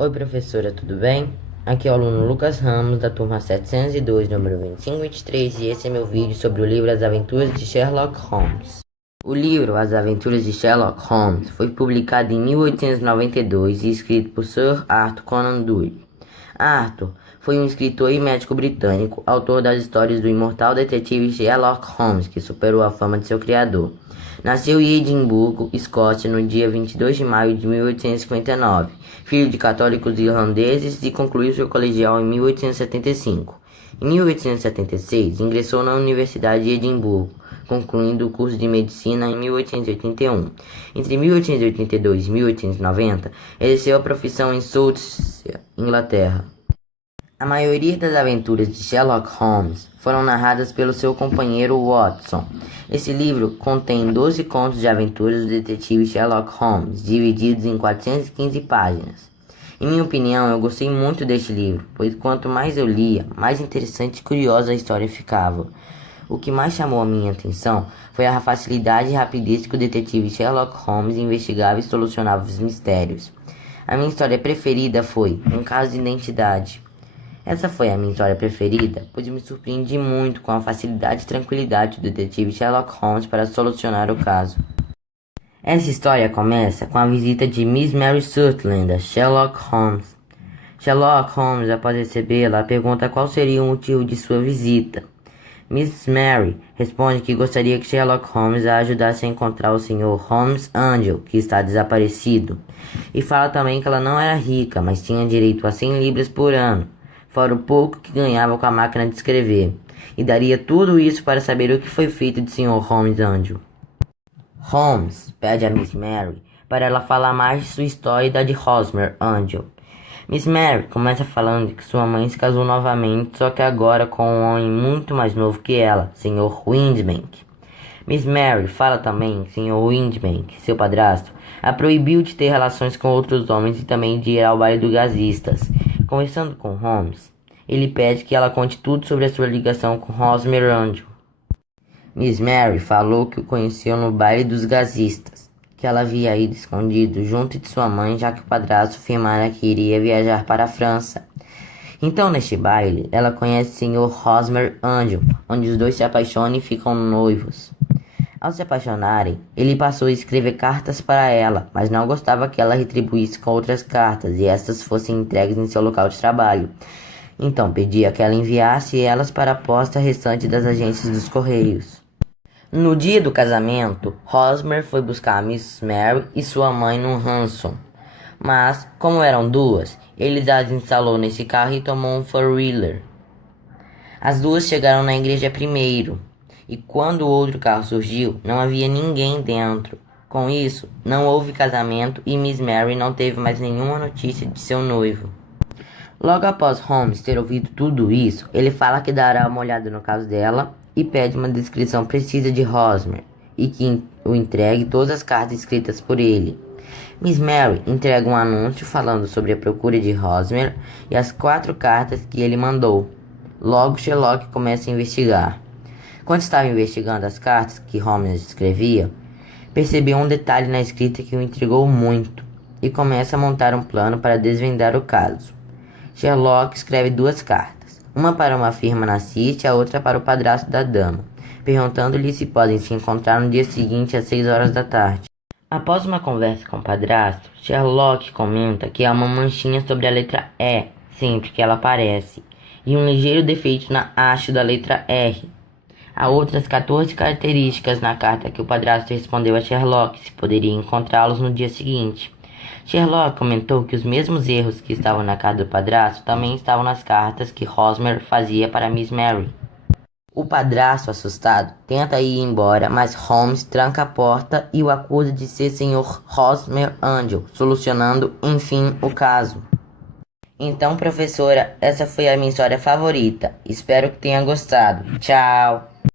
Oi, professora, tudo bem? Aqui é o aluno Lucas Ramos, da turma 702, número 2523, e esse é meu vídeo sobre o livro As Aventuras de Sherlock Holmes. O livro As Aventuras de Sherlock Holmes foi publicado em 1892 e escrito por Sir Arthur Conan Doyle. Arthur foi um escritor e médico britânico, autor das histórias do imortal detetive Sherlock Holmes, que superou a fama de seu criador. Nasceu em Edimburgo, Escócia, no dia 22 de maio de 1859, filho de católicos irlandeses, e concluiu seu colegial em 1875. Em 1876, ingressou na Universidade de Edimburgo, concluindo o curso de medicina em 1881. Entre 1882 e 1890, exerceu a profissão em Southsea, Inglaterra. A maioria das aventuras de Sherlock Holmes foram narradas pelo seu companheiro Watson. Esse livro contém 12 contos de aventuras do detetive Sherlock Holmes, divididos em 415 páginas. Em minha opinião, eu gostei muito deste livro, pois quanto mais eu lia, mais interessante e curiosa a história ficava. O que mais chamou a minha atenção foi a facilidade e rapidez que o detetive Sherlock Holmes investigava e solucionava os mistérios. A minha história preferida foi Um Caso de Identidade. Essa foi a minha história preferida, pois me surpreendi muito com a facilidade e tranquilidade do detetive Sherlock Holmes para solucionar o caso. Essa história começa com a visita de Miss Mary Sutherland a Sherlock Holmes. Sherlock Holmes, após recebê-la, pergunta qual seria o motivo de sua visita. Miss Mary responde que gostaria que Sherlock Holmes a ajudasse a encontrar o Sr. Holmes Angel, que está desaparecido, e fala também que ela não era rica, mas tinha direito a 100 libras por ano, fora o pouco que ganhava com a máquina de escrever, e daria tudo isso para saber o que foi feito de Sr. Holmes Angel. Holmes pede a Miss Mary para ela falar mais de sua história e da de Hosmer Angel. Miss Mary começa falando que sua mãe se casou novamente, só que agora com um homem muito mais novo que ela, Sr. Windbank. Miss Mary fala também que Sr. Windbank, seu padrasto, a proibiu de ter relações com outros homens e também de ir ao baile dos gasistas. Conversando com Holmes, ele pede que ela conte tudo sobre a sua ligação com Hosmer Angel. Miss Mary falou que o conheceu no baile dos gasistas, que ela havia ido escondido junto de sua mãe, já que o padrasto afirmara que iria viajar para a França. Então, neste baile, ela conhece o Sr. Hosmer Angel, onde os dois se apaixonam e ficam noivos. Ao se apaixonarem, ele passou a escrever cartas para ela, mas não gostava que ela retribuísse com outras cartas e estas fossem entregues em seu local de trabalho. Então pedia que ela enviasse elas para a posta restante das agências dos Correios. No dia do casamento, Hosmer foi buscar Miss Mary e sua mãe no Hansom. Mas, como eram duas, ele as instalou nesse carro e tomou um four-wheeler. As duas chegaram na igreja primeiro, e quando o outro carro surgiu, não havia ninguém dentro. Com isso, não houve casamento e Miss Mary não teve mais nenhuma notícia de seu noivo. Logo após Holmes ter ouvido tudo isso, ele fala que dará uma olhada no caso dela e pede uma descrição precisa de Hosmer e que o entregue todas as cartas escritas por ele. Miss Mary entrega um anúncio falando sobre a procura de Hosmer e as 4 cartas que ele mandou. Logo Sherlock começa a investigar. Quando estava investigando as cartas que Holmes escrevia, percebeu um detalhe na escrita que o intrigou muito e começa a montar um plano para desvendar o caso. Sherlock escreve 2 cartas, uma para uma firma na City e a outra para o padrasto da dama, perguntando-lhe se podem se encontrar no dia seguinte às 6 horas da tarde. Após uma conversa com o padrasto, Sherlock comenta que há uma manchinha sobre a letra E sempre que ela aparece, e um ligeiro defeito na haste da letra R. Há outras 14 características na carta que o padrasto respondeu a Sherlock se poderia encontrá-los no dia seguinte. Sherlock comentou que os mesmos erros que estavam na carta do padrasto também estavam nas cartas que Hosmer fazia para Miss Mary. O padrasto, assustado, tenta ir embora, mas Holmes tranca a porta e o acusa de ser Sr. Hosmer Angel, solucionando, enfim, o caso. Então, professora, essa foi a minha história favorita. Espero que tenha gostado. Tchau!